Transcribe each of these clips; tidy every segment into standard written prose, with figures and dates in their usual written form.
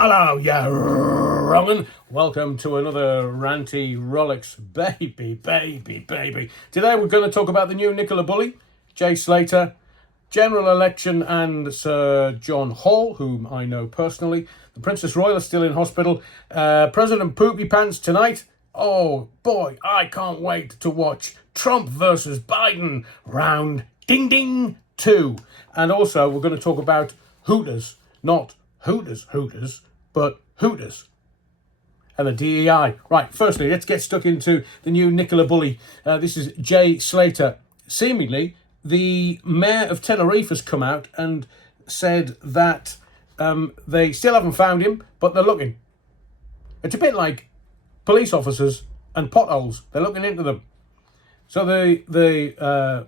Hello, yeah, Roman. Welcome to another ranty Rolex baby. Today we're going to talk about the new Nickola Bully, Jay Slater, general election, and Sir John Hall, whom I know personally. The Princess Royal is still in hospital. President Poopy Pants tonight. Oh boy, I can't wait to watch Trump versus Biden round ding ding 2. And also we're going to talk about Hooters, not Hooters, but Hooters and the DEI. Right, firstly, let's get stuck into the new Nickola Bully. This is Jay Slater. Seemingly, the mayor of Tenerife has come out and said that they still haven't found him, but they're looking. It's a bit like police officers and potholes. They're looking into them. So the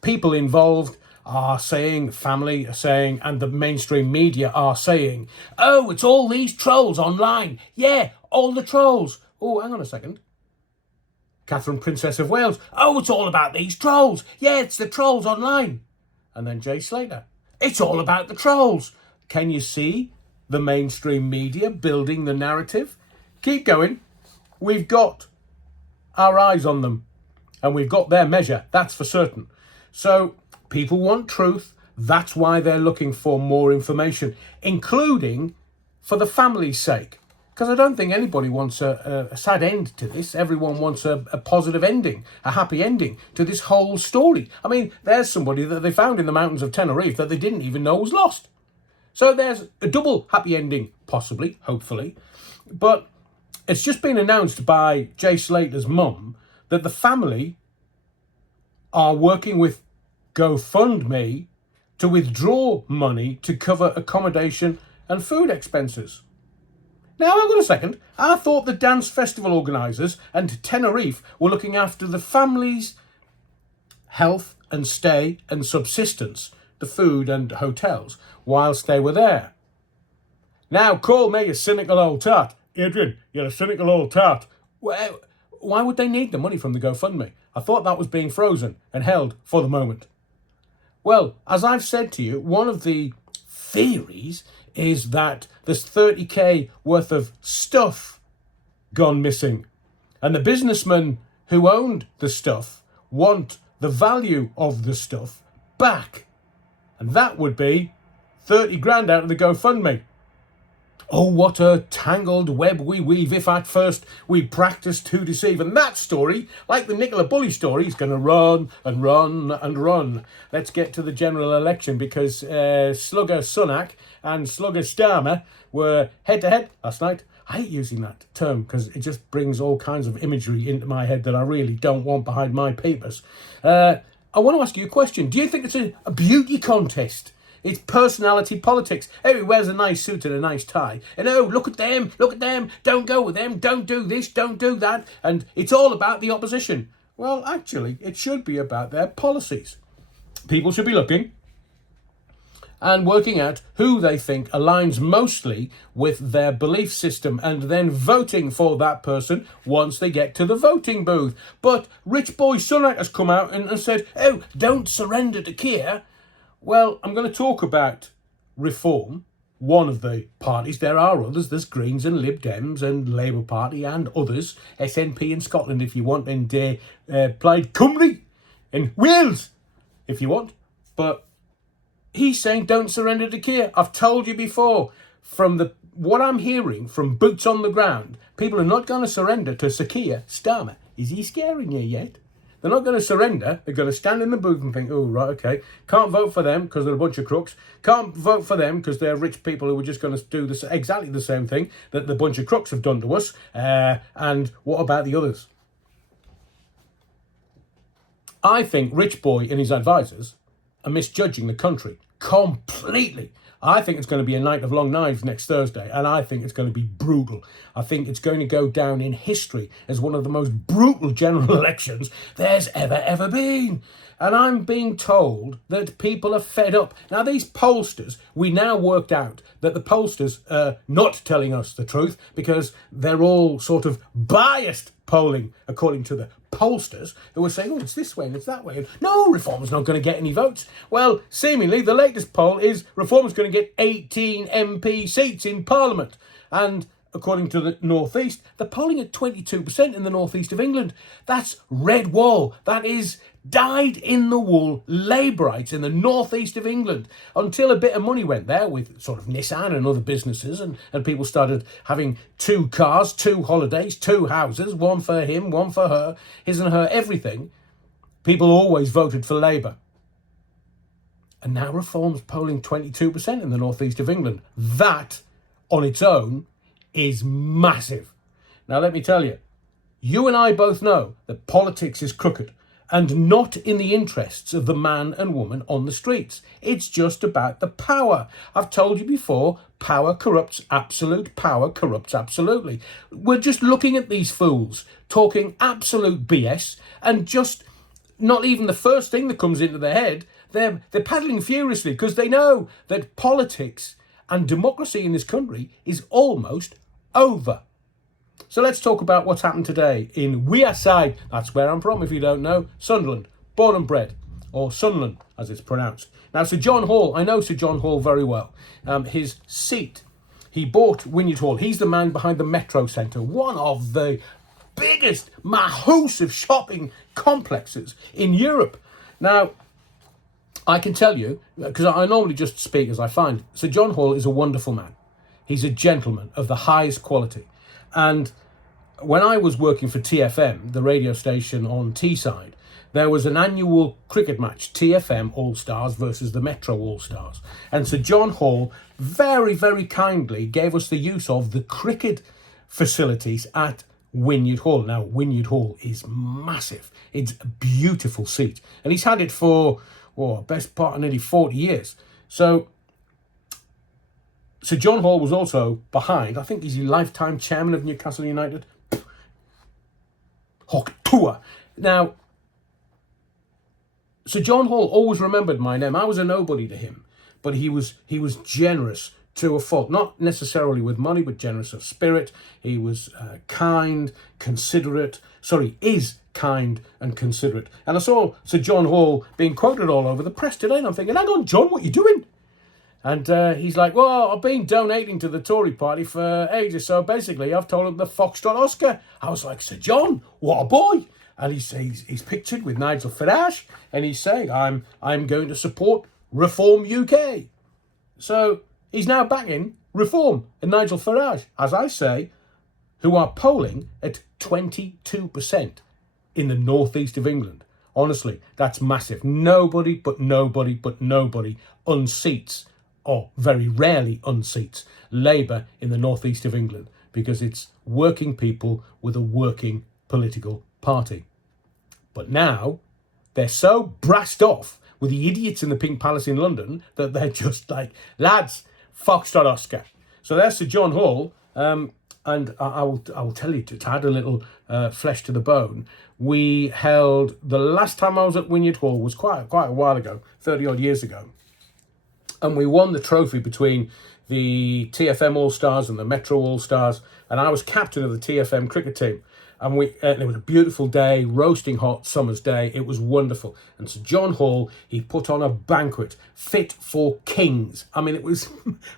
people involved are saying, family are saying, and the mainstream media are saying, oh, it's all these trolls online. Yeah, all the trolls. Oh, hang on a second. Catherine, Princess of Wales. Oh, it's all about these trolls. Yeah, it's the trolls online. And then Jay Slater. It's all about the trolls. Can you see the mainstream media building the narrative? Keep going. We've got our eyes on them. And we've got their measure. That's for certain. So people want truth. That's why they're looking for more information, including for the family's sake. Because I don't think anybody wants a sad end to this. Everyone wants a positive ending, a happy ending to this whole story. I mean, there's somebody that they found in the mountains of Tenerife that they didn't even know was lost. So there's a double happy ending, possibly, hopefully. But it's just been announced by Jay Slater's mum that the family are working with GoFundMe to withdraw money to cover accommodation and food expenses. Now, hang on a second. I thought the dance festival organisers and Tenerife were looking after the family's health and stay and subsistence, the food and hotels, whilst they were there. Now, call me a cynical old tart. Adrian, you're a cynical old tart. Well, why would they need the money from the GoFundMe? I thought that was being frozen and held for the moment. Well, as I've said to you, one of the theories is that there's 30k worth of stuff gone missing. And the businessmen who owned the stuff want the value of the stuff back. And that would be 30 grand out of the GoFundMe. Oh, what a tangled web we weave if at first we practice to deceive. And that story, like the Nickola Bully story, is going to run and run and run. Let's get to the general election because Slugger Sunak and Slugger Starmer were head-to-head last night. I hate using that term because it just brings all kinds of imagery into my head that I really don't want behind my papers. I want to ask you a question. Do you think it's a beauty contest? It's personality politics. Everybody wears a nice suit and a nice tie. And oh, look at them, don't go with them, don't do this, don't do that. And it's all about the opposition. Well, actually, it should be about their policies. People should be looking and working out who they think aligns mostly with their belief system and then voting for that person once they get to the voting booth. But Rich Boy Sunak has come out and said, oh, don't surrender to Keir. Well, I'm going to talk about Reform, one of the parties. There are others. There's Greens and Lib Dems and Labour Party and others. SNP in Scotland, if you want, and Plaid Cymru in Wales, if you want. But he's saying don't surrender to Keir. I've told you before, from what I'm hearing from boots on the ground, people are not going to surrender to Sir Keir Starmer. Is he scaring you yet? They're not going to surrender. They're going to stand in the booth and think, oh, right, okay. Can't vote for them because they're a bunch of crooks. Can't vote for them because they're rich people who are just going to do exactly the same thing that the bunch of crooks have done to us. And what about the others? I think Rich Boy and his advisors are misjudging the country completely. I think it's going to be a night of long knives next Thursday, and I think it's going to be brutal. I think it's going to go down in history as one of the most brutal general elections there's ever been. And I'm being told that people are fed up. Now, these pollsters, we now worked out that the pollsters are not telling us the truth because they're all sort of biased polling, according to the pollsters who were saying, oh, it's this way and it's that way. And, no, Reform's not going to get any votes. Well, seemingly, the latest poll is Reform's going to get 18 MP seats in Parliament. And according to the North East, they're polling at 22% in the North East of England. That's red wall. That is dyed-in-the-wool Labourites in the North East of England, until a bit of money went there with sort of Nissan and other businesses, and people started having 2 cars, 2 holidays, 2 houses, one for him, one for her, his and her, everything. People always voted for Labour. And now Reform's polling 22% in the North East of England. That, on its own, is massive. Now, let me tell you, you and I both know that politics is crooked and not in the interests of the man and woman on the streets. It's just about the power. I've told you before, power corrupts absolute, power corrupts absolutely. We're just looking at these fools talking absolute BS, and just not even the first thing that comes into their head, they're paddling furiously because they know that politics and democracy in this country is almost over. So let's talk about what's happened today in Wearside. That's where I'm from, if you don't know. Sunderland, born and bred, or Sunderland, as it's pronounced. Now, Sir John Hall, I know Sir John Hall very well. His seat, he bought Wynyard Hall. He's the man behind the Metro Centre, one of the biggest massive shopping complexes in Europe. Now, I can tell you, because I normally just speak as I find, Sir John Hall is a wonderful man. He's a gentleman of the highest quality. And when I was working for TFM, the radio station on Teesside, there was an annual cricket match, TFM All-Stars versus the Metro All-Stars. And Sir John Hall very, very kindly gave us the use of the cricket facilities at Wynyard Hall. Now, Wynyard Hall is massive. It's a beautiful seat. And he's had it for, best part of nearly 40 years. So Sir John Hall was also behind, I think he's the lifetime chairman of Newcastle United. Hawk Tour. Now, Sir John Hall always remembered my name. I was a nobody to him, but he was generous to a fault. Not necessarily with money, but generous of spirit. He was kind, considerate. Is kind and considerate. And I saw Sir John Hall being quoted all over the press today, and I'm thinking, hang on, John, what are you doing? And he's like, well, I've been donating to the Tory party for ages, so basically I've told him the Foxtrot Oscar. I was like, Sir John, what a boy. And he's pictured with Nigel Farage, and he's saying, I'm going to support Reform UK. So he's now backing Reform and Nigel Farage, as I say, who are polling at 22% in the northeast of England. Honestly, that's massive. Nobody unseats, or very rarely unseats, Labour in the northeast of England, because it's working people with a working political party. But now they're so brassed off with the idiots in the Pink Palace in London that they're just like, lads, Foxtrot Oscar. So there's Sir John Hall, and I will tell you, to add a little flesh to the bone, we held, the last time I was at Wynyard Hall was quite a while ago, 30 odd years ago, and we won the trophy between the TFM All-Stars and the Metro All-Stars, and I was captain of the TFM cricket team. And it was a beautiful day, roasting hot summer's day. It was wonderful. And Sir John Hall, he put on a banquet fit for kings. I mean, it was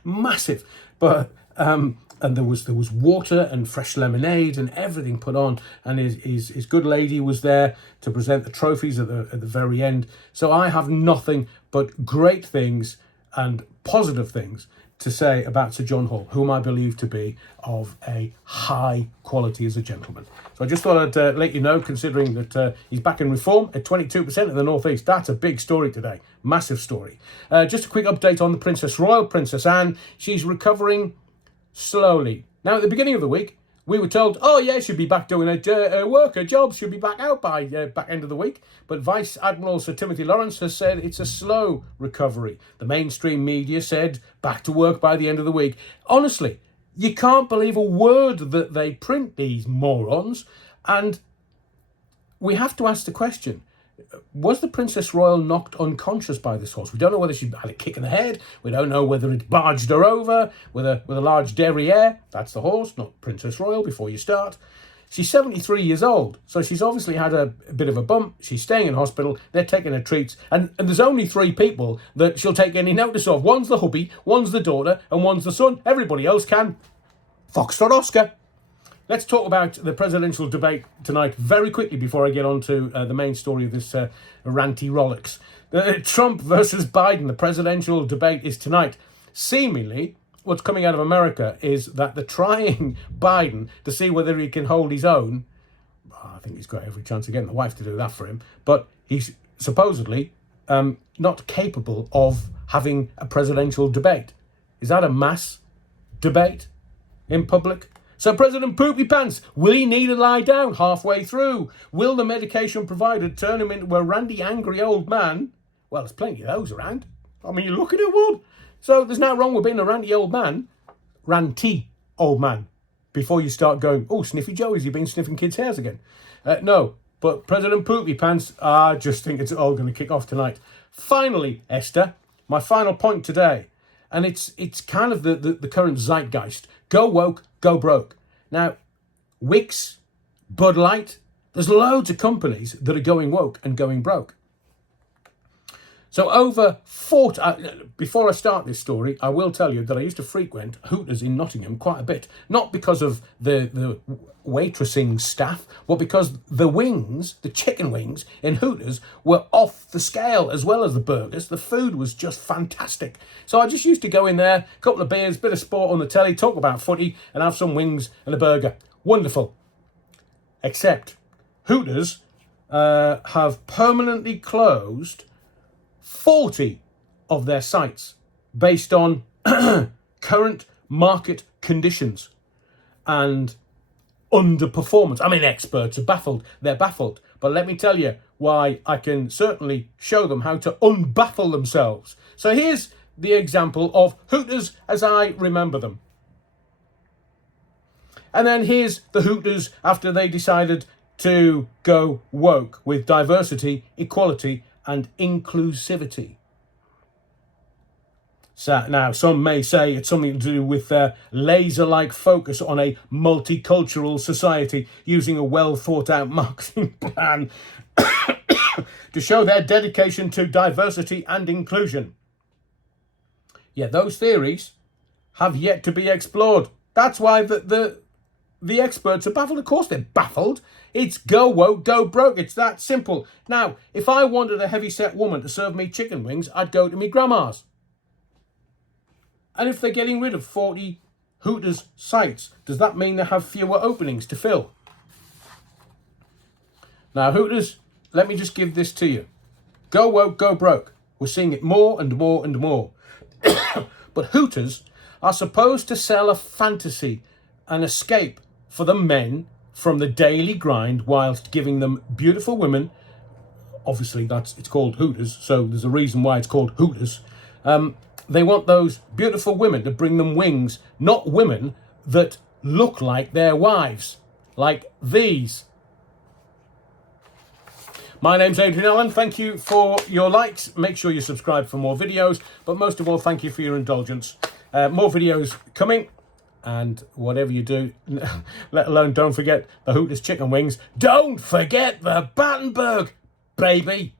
massive. But and there was water and fresh lemonade and everything put on. And his good lady was there to present the trophies at the very end. So I have nothing but great things and positive things to say about Sir John Hall, whom I believe to be of a high quality as a gentleman. So I just thought I'd let you know, considering that he's back in Reform at 22% in the North East. That's a big story today. Massive story. Just a quick update on the Princess Royal, Princess Anne. She's recovering slowly. Now, at the beginning of the week, we were told, oh yeah, she'll be back doing her work, her job. She'll be back out by back end of the week. But Vice Admiral Sir Timothy Lawrence has said it's a slow recovery. The mainstream media said back to work by the end of the week. Honestly, you can't believe a word that they print, these morons. And we have to ask the question, was the Princess Royal knocked unconscious by this horse? We don't know whether she had a kick in the head. We don't know whether it barged her over with a large derriere. That's the horse, not Princess Royal, before you start. She's 73 years old, so she's obviously had a bit of a bump. She's staying in hospital. They're taking her treats. And there's only 3 people that she'll take any notice of. One's the hubby, one's the daughter, and one's the son. Everybody else can. Foxtrot Oscar. Let's talk about the presidential debate tonight very quickly before I get on to the main story of this ranty Rolex. Trump versus Biden, the presidential debate is tonight. Seemingly, what's coming out of America is that they're trying Biden to see whether he can hold his own. I think he's got every chance of getting the wife to do that for him. But he's supposedly not capable of having a presidential debate. Is that a mass debate in public? So President Poopy Pants, will he need to lie down halfway through? Will the medication provided turn him into a randy, angry old man? Well, there's plenty of those around. I mean, you look at it, would. So there's nothing wrong with being a ranty old man. Ranty old man. Before you start going, oh, Sniffy Joe, has he been sniffing kids' hairs again? No, but President Poopy Pants, I just think it's all going to kick off tonight. Finally, Esther, my final point today. And it's kind of the current zeitgeist. Go woke, go broke. Now, Wix, Bud Light, there's loads of companies that are going woke and going broke. So before I start this story, I will tell you that I used to frequent Hooters in Nottingham quite a bit. Not because of the waitressing staff, but because the wings, the chicken wings in Hooters were off the scale, as well as the burgers. The food was just fantastic. So I just used to go in there, a couple of beers, bit of sport on the telly, talk about footy, and have some wings and a burger. Wonderful. Except Hooters have permanently closed 40 of their sites based on current market conditions and underperformance. I mean, experts are baffled. They're baffled. But let me tell you why I can certainly show them how to unbaffle themselves. So here's the example of Hooters as I remember them. And then here's the Hooters after they decided to go woke with diversity, equality, and inclusivity. So now, some may say it's something to do with their laser-like focus on a multicultural society using a well-thought-out marketing plan to show their dedication to diversity and inclusion. Yet those theories have yet to be explored. That's why the experts are baffled. Of course they're baffled. It's go woke, go broke. It's that simple. Now, if I wanted a heavy-set woman to serve me chicken wings, I'd go to me grandma's. And if they're getting rid of 40 Hooters sites, does that mean they have fewer openings to fill? Now, Hooters, let me just give this to you. Go woke, go broke. We're seeing it more and more and more. But Hooters are supposed to sell a fantasy, an escape for the men from the daily grind whilst giving them beautiful women. Obviously, it's called Hooters, so there's a reason why it's called Hooters. They want those beautiful women to bring them wings, not women that look like their wives, like these. My name's Adrian Allen. Thank you for your likes. Make sure you subscribe for more videos, but most of all, thank you for your indulgence. More videos coming. And whatever you do, let alone don't forget the Hooters chicken wings. Don't forget the Battenberg, baby.